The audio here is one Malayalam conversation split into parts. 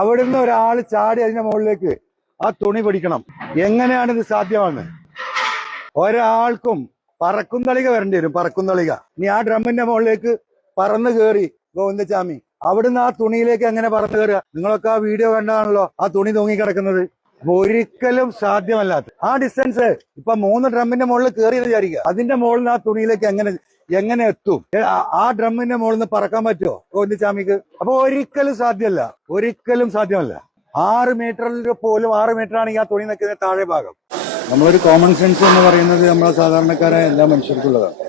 അവിടുന്ന് ഒരാൾ ചാടി അതിന്റെ മുകളിലേക്ക് ആ തുണി പിടിക്കണം എങ്ങനെയാണ് ഇത് സാധ്യമാണ് ഒരാൾക്കും തളിക വരേണ്ടി വരും തളിക ഇനി ആ ഡ്രമ്മിന്റെ മുകളിലേക്ക് പറന്നു കയറി ഗോവിന്ദസ്വാമി അവിടുന്ന് ആ തുണിയിലേക്ക് എങ്ങനെ പറന്നു കയറുക നിങ്ങളൊക്കെ ആ വീഡിയോ കണ്ടതാണല്ലോ ആ തുണി തൂങ്ങി കിടക്കുന്നത് ഒരിക്കലും സാധ്യമല്ലാത്ത ആ ഡിസ്റ്റൻസ് ഇപ്പൊ മൂന്ന് ഡ്രമ്മിന്റെ മുകളിൽ കയറി വിചാരിക്കുക അതിന്റെ മുകളിൽ ആ തുണിയിലേക്ക് എങ്ങനെ എങ്ങനെ എത്തും ആ ഡ്രമ്മിന്റെ മുകളിൽ നിന്ന് പറക്കാൻ പറ്റുമോ ഗോവിന്ദസ്വാമിക്ക് അപ്പൊ ഒരിക്കലും സാധ്യമല്ല ഒരിക്കലും സാധ്യമല്ല ആറ് മീറ്ററിൽ പോലും ആറ് മീറ്റർ ആണെങ്കിൽ ആ തുണി നിൽക്കുന്ന താഴെ ഭാഗം നമ്മളൊരു കോമൺ സെൻസ് എന്ന് പറയുന്നത് നമ്മളെ സാധാരണക്കാരായ എല്ലാ മനുഷ്യർക്കുള്ളതാണ്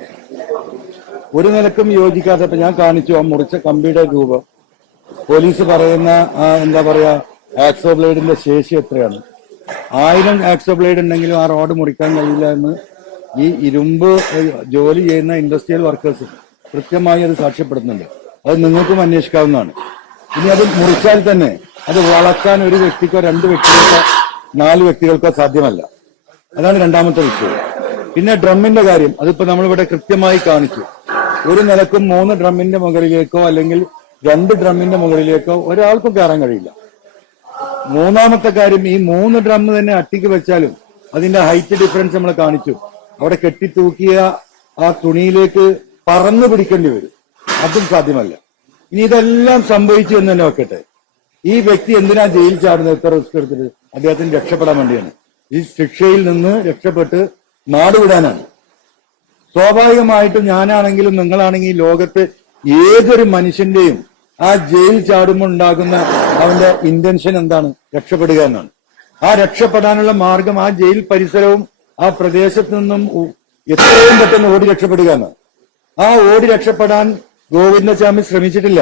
ഒരു നിലക്കും യോജിക്കാത്ത ഇപ്പൊ ഞാൻ കാണിച്ചു ആ മുറിച്ച കമ്പിയുടെ രൂപം പോലീസ് പറയുന്ന എന്താ പറയാ ആക്സോ ബ്ലേഡിന്റെ ശേഷി എത്രയാണ് ആയിരം ആക്സോ ബ്ലേഡ് ഉണ്ടെങ്കിലും ആ റോഡ് മുറിക്കാൻ കഴിയില്ല എന്ന് ഈ ഇരുമ്പ് ജോലി ചെയ്യുന്ന ഇൻഡസ്ട്രിയൽ വർക്കേഴ്സ് കൃത്യമായി അത് സാക്ഷ്യപ്പെടുത്തുന്നുണ്ട് അത് നിങ്ങൾക്കും അന്വേഷിക്കാവുന്നതാണ് ഇനി അത് മുറിച്ചാൽ തന്നെ അത് വളർത്താൻ ഒരു വ്യക്തിക്കോ രണ്ട് വ്യക്തികൾക്കോ നാല് വ്യക്തികൾക്കോ സാധ്യമല്ല അതാണ് രണ്ടാമത്തെ വിഷയം പിന്നെ ഡ്രമ്മിന്റെ കാര്യം അതിപ്പോ നമ്മളിവിടെ കൃത്യമായി കാണിച്ചു ഒരു നിലക്കും മൂന്ന് ഡ്രമ്മിന്റെ മുകളിലേക്കോ അല്ലെങ്കിൽ രണ്ട് ഡ്രമ്മിന്റെ മുകളിലേക്കോ ഒരാൾക്കും കയറാൻ കഴിയില്ല മൂന്നാമത്തെ കാര്യം ഈ മൂന്ന് ഡ്രം തന്നെ അട്ടിക്ക് വെച്ചാലും അതിന്റെ ഹൈറ്റ് ഡിഫറൻസ് നമ്മൾ കാണിച്ചു അവിടെ കെട്ടിത്തൂക്കിയ ആ തുണിയിലേക്ക് പറന്നു പിടിക്കേണ്ടി വരും അതും സാധ്യമല്ല ഇനി ഇതെല്ലാം സംഭവിച്ചു എന്ന് തന്നെ വെക്കട്ടെ ഈ വ്യക്തി എന്തിനാ ജയിലിൽ ചാടുന്നത് എത്ര റിസ്ക് എടുത്തിട്ട് അദ്ദേഹത്തിന് രക്ഷപ്പെടാൻ വേണ്ടിയാണ് ഈ ശിക്ഷയിൽ നിന്ന് രക്ഷപ്പെട്ട് നാടുവിടാനാണ് സ്വാഭാവികമായിട്ടും ഞാനാണെങ്കിലും നിങ്ങളാണെങ്കിലും ലോകത്ത് ഏതൊരു മനുഷ്യന്റെയും ആ ജയിൽ ചാടുമ്പോൾ ഉണ്ടാകുന്ന അവന്റെ ഇന്റൻഷൻ എന്താണ് രക്ഷപ്പെടുക എന്നാണ് ആ രക്ഷപ്പെടാനുള്ള മാർഗം ആ ജയിൽ പരിസരവും ആ പ്രദേശത്ത് നിന്നും എത്രയും പെട്ടെന്ന് ഓടി രക്ഷപ്പെടുക എന്ന് ആ ഓടി രക്ഷപ്പെടാൻ ഗോവിന്ദസ്വാമി ശ്രമിച്ചിട്ടില്ല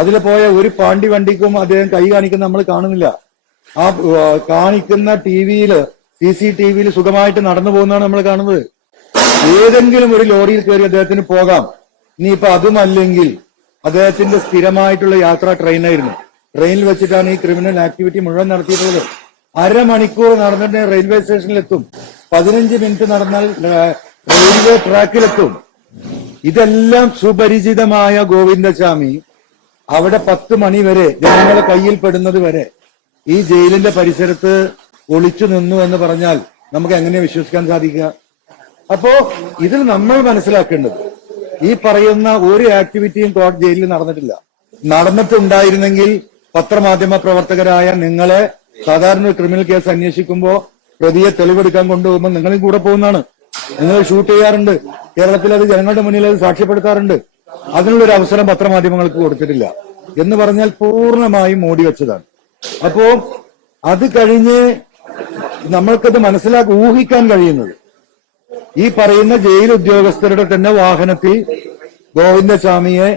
അതിൽ പോയ ഒരു പാണ്ടി വണ്ടിക്കും അദ്ദേഹം കൈ കാണിക്കുന്ന നമ്മൾ കാണുന്നില്ല ആ കാണിക്കുന്ന ടി വിയിൽ സി സി ടി വിയിൽ സുഖമായിട്ട് നടന്നു പോകുന്നതാണ് നമ്മൾ കാണുന്നത് ഏതെങ്കിലും ഒരു ലോറിയിൽ കയറി അദ്ദേഹത്തിന് പോകാം ഇനിയിപ്പൊ അതുമല്ലെങ്കിൽ അദ്ദേഹത്തിന്റെ സ്ഥിരമായിട്ടുള്ള യാത്ര ട്രെയിനായിരുന്നു ട്രെയിനിൽ വെച്ചിട്ടാണ് ഈ ക്രിമിനൽ ആക്ടിവിറ്റി മുഴുവൻ നടത്തിയിട്ടുള്ളത് അരമണിക്കൂർ നടന്നിട്ട് റെയിൽവേ സ്റ്റേഷനിലെത്തും പതിനഞ്ച് മിനിറ്റ് നടന്നാൽ റെയിൽവേ ട്രാക്കിലെത്തും ഇതെല്ലാം സുപരിചിതമായ ഗോവിന്ദസ്വാമി അവിടെ പത്ത് മണി വരെ ജനങ്ങളെ കയ്യിൽ പെടുന്നത് വരെ ഈ ജയിലിന്റെ പരിസരത്ത് ഒളിച്ചു നിന്നു എന്ന് പറഞ്ഞാൽ നമുക്ക് എങ്ങനെ വിശ്വസിക്കാൻ സാധിക്കുക അപ്പോ ഇതിൽ നമ്മൾ മനസ്സിലാക്കേണ്ടത് ഈ പറയുന്ന ഒരു ആക്ടിവിറ്റിയും കോടതി ജയിലിൽ നടന്നിട്ടില്ല നടന്നിട്ടുണ്ടായിരുന്നെങ്കിൽ പത്രമാധ്യമ പ്രവർത്തകരായ നിങ്ങളെ സാധാരണ ക്രിമിനൽ കേസ് അന്വേഷിക്കുമ്പോൾ പ്രതിയെ തെളിവെടുക്കാൻ കൊണ്ടുപോകുമ്പോൾ നിങ്ങളും കൂടെ പോകുന്നതാണ് നിങ്ങൾ ഷൂട്ട് ചെയ്യാറുണ്ട് കേരളത്തിൽ അത് ജനങ്ങളുടെ മുന്നിൽ അത് സാക്ഷ്യപ്പെടുത്താറുണ്ട് അതിനുള്ളൊരു അവസരം പത്രമാധ്യമങ്ങൾക്ക് കൊടുത്തിട്ടില്ല എന്ന് പറഞ്ഞാൽ പൂർണ്ണമായും മൂടി വെച്ചതാണ് അപ്പോ അത് കഴിഞ്ഞ് നമ്മൾക്കത് മനസ്സിലാക്കി ഊഹിക്കാൻ കഴിയുന്നത് ഈ പറയുന്ന ജയിൽ ഉദ്യോഗസ്ഥരുടെ തന്നെ വാഹനത്തിൽ ഗോവിന്ദസ്വാമിയെ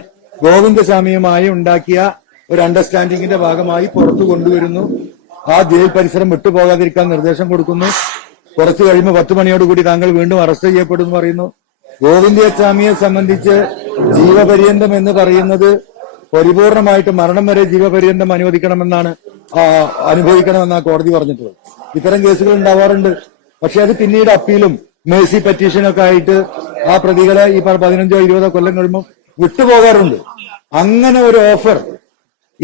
ഗോവിന്ദസ്വാമിയുമായി ഉണ്ടാക്കിയ ഒരു അണ്ടർസ്റ്റാൻഡിങ്ങിന്റെ ഭാഗമായി പുറത്തു കൊണ്ടുവരുന്നു ആ ജയിൽ പരിസരം വിട്ടുപോകാതിരിക്കാൻ നിർദ്ദേശം കൊടുക്കുന്നു കുറച്ചു കഴിയുമ്പോൾ പത്ത് മണിയോടുകൂടി താങ്കൾ വീണ്ടും അറസ്റ്റ് ചെയ്യപ്പെടും എന്ന് പറയുന്നു ഗോവിന്ദസ്വാമിയെ സംബന്ധിച്ച് ജീവപര്യന്തം എന്ന് പറയുന്നത് പരിപൂർണമായിട്ട് മരണം വരെ ജീവപര്യന്തം അനുവദിക്കണമെന്നാണ് ആ കോടതി പറഞ്ഞിട്ടുള്ളത് ഇത്തരം കേസുകൾ ഉണ്ടാവാറുണ്ട് പക്ഷെ അത് പിന്നീട് അപ്പീലും മേഴ്സി പെറ്റീഷനൊക്കെ ആയിട്ട് ആ പ്രതികളെ ഈ പതിനഞ്ചോ ഇരുപതോ കൊല്ലം കഴിയുമ്പോൾ വിട്ടുപോകാറുണ്ട് അങ്ങനെ ഒരു ഓഫർ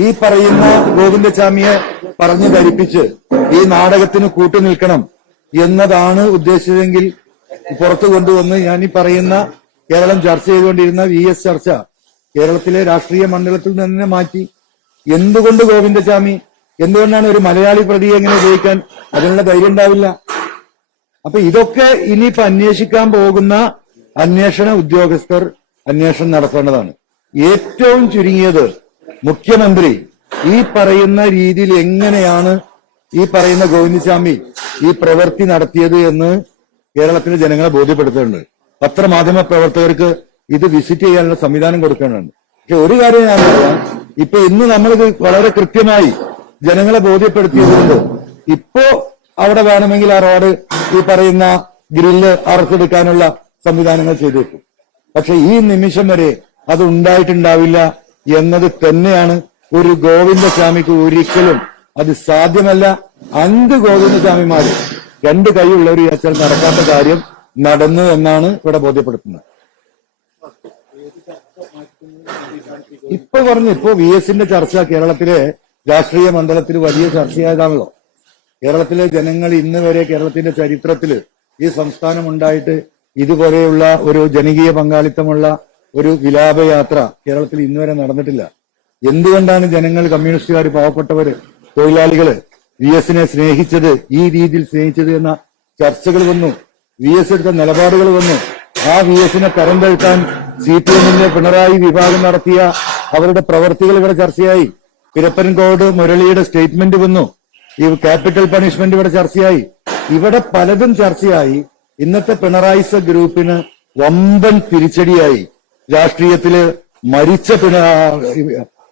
ഈ പറയുന്ന ഗോവിന്ദസ്വാമിയെ പറഞ്ഞു ധരിപ്പിച്ച് ഈ നാടകത്തിന് കൂട്ടുനിൽക്കണം എന്നതാണ് ഉദ്ദേശിച്ചതെങ്കിൽ പുറത്തു കൊണ്ടുവന്ന് ഞാൻ ഈ പറയുന്ന കേരളം ചർച്ച ചെയ്തുകൊണ്ടിരുന്ന വി എസ് ചർച്ച കേരളത്തിലെ രാഷ്ട്രീയ മണ്ഡലത്തിൽ തന്നെ മാറ്റി എന്തുകൊണ്ട് ഗോവിന്ദസ്വാമി എന്തുകൊണ്ടാണ് ഒരു മലയാളി പ്രതിയെ എങ്ങനെ ഉപയോഗിക്കാൻ അതിനുള്ള ധൈര്യം ഉണ്ടാവില്ല അപ്പൊ ഇതൊക്കെ ഇനിയിപ്പോ അന്വേഷിക്കാൻ പോകുന്ന അന്വേഷണ ഉദ്യോഗസ്ഥർ അന്വേഷണം നടത്തേണ്ടതാണ് ഏറ്റവും ചുരുങ്ങിയത് മുഖ്യമന്ത്രി ഈ പറയുന്ന രീതിയിൽ എങ്ങനെയാണ് ഈ പറയുന്ന ഗോവിന്ദസ്വാമി ഈ പ്രവൃത്തി നടത്തിയത് എന്ന് കേരളത്തിലെ ജനങ്ങളെ ബോധ്യപ്പെടുത്തേണ്ടത് പത്രമാധ്യമ പ്രവർത്തകർക്ക് ഇത് വിസിറ്റ് ചെയ്യാനുള്ള സംവിധാനം കൊടുക്കേണ്ടതുണ്ട് പക്ഷെ ഒരു കാര്യം ഞാൻ പറയാം ഇപ്പൊ ഇന്ന് നമ്മളിത് വളരെ കൃത്യമായി ജനങ്ങളെ ബോധ്യപ്പെടുത്തിയതുകൊണ്ട് ഇപ്പോ അവിടെ വേണമെങ്കിൽ ആ റോഡ് ഈ പറയുന്ന ഗ്രില്ല് അറുത്തെടുക്കാനുള്ള സംവിധാനങ്ങൾ ചെയ്തേക്കും പക്ഷെ ഈ നിമിഷം വരെ അത് ഉണ്ടായിട്ടുണ്ടാവില്ല എന്നത് തന്നെയാണ് ഒരു ഗോവിന്ദസ്വാമിക്ക് ഒരിക്കലും അത് സാധ്യമല്ല അഞ്ച് ഗോവിന്ദസ്വാമിമാര് രണ്ട് കൈയുള്ളവർ വിചാരിച്ചാൽ നടക്കാത്ത കാര്യം നടന്നു എന്നാണ് ഇവിടെ ബോധ്യപ്പെടുത്തുന്നത് ഇപ്പൊ പറഞ്ഞു ഇപ്പോ വി എസിന്റെ ചർച്ച കേരളത്തിലെ രാഷ്ട്രീയ മണ്ഡലത്തിൽ വലിയ ചർച്ചയായതാണല്ലോ കേരളത്തിലെ ജനങ്ങൾ ഇന്ന് വരെ കേരളത്തിന്റെ ചരിത്രത്തിൽ ഈ സംസ്ഥാനം ഉണ്ടായിട്ട് ഇതുപോലെയുള്ള ഒരു ജനകീയ പങ്കാളിത്തമുള്ള ഒരു വിലാപയാത്ര കേരളത്തിൽ ഇന്നുവരെ നടന്നിട്ടില്ല എന്തുകൊണ്ടാണ് ജനങ്ങൾ കമ്മ്യൂണിസ്റ്റുകാർ പാവപ്പെട്ടവര് തൊഴിലാളികള് വി എസിനെ സ്നേഹിച്ചത് ഈ രീതിയിൽ സ്നേഹിച്ചത് എന്ന ചർച്ചകൾ വന്നു വി എസ് എടുത്ത നിലപാടുകൾ വന്നു ആ വി എസിനെ തരം തഴുത്താൻ സി പി എമ്മിന്റെ പിണറായി വിഭാഗം നടത്തിയ അവരുടെ പ്രവർത്തികൾ ഇവിടെ ചർച്ചയായി പിരപ്പൻകോട് മുരളിയുടെ സ്റ്റേറ്റ്മെന്റ് വന്നു ഈ ക്യാപിറ്റൽ പണിഷ്മെന്റ് ഇവിടെ ചർച്ചയായി ഇവിടെ പലതും ചർച്ചയായി ഇന്നത്തെ പിണറായിസ ഗ്രൂപ്പിന് വമ്പൻ തിരിച്ചടിയായി രാഷ്ട്രീയത്തില് മരിച്ച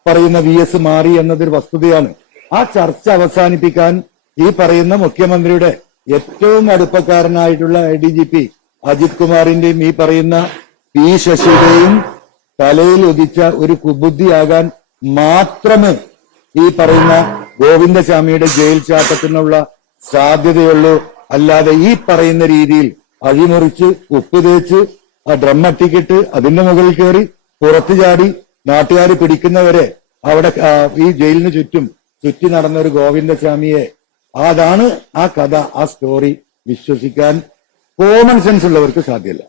പറയുന്ന വി എസ് മാറി എന്നതൊരു വസ്തുതയാണ് ആ ചർച്ച അവസാനിപ്പിക്കാൻ ഈ പറയുന്ന മുഖ്യമന്ത്രിയുടെ ഏറ്റവും അടുപ്പക്കാരനായിട്ടുള്ള I D G P Ajith കുമാറിന്റെയും ഈ പറയുന്ന പി ശശിയുടെയും തലയിൽ ഉദിച്ച ഒരു കുബുദ്ധിയാകാൻ മാത്രമേ ഈ പറയുന്ന ഗോവിന്ദസ്വാമിയുടെ ജയിൽ ചാട്ടത്തിനുള്ള സാധ്യതയുള്ളൂ അല്ലാതെ ഈ പറയുന്ന രീതിയിൽ അഴിമുറിച്ച് ഉപ്പ് തേച്ച് ആ ഡ്രം അട്ടിക്കിട്ട് അതിന്റെ മുകളിൽ കയറി പുറത്തു ചാടി നാട്ടുകാർ പിടിക്കുന്നവരെ അവിടെ ഈ ജയിലിന് ചുറ്റും ചുറ്റി നടന്ന ഒരു ഗോവിന്ദസ്വാമിയെ അതാണ് ആ കഥ ആ സ്റ്റോറി വിശ്വസിക്കാൻ കോമൺ സെൻസ് ഉള്ളവർക്ക് സാധ്യമല്ല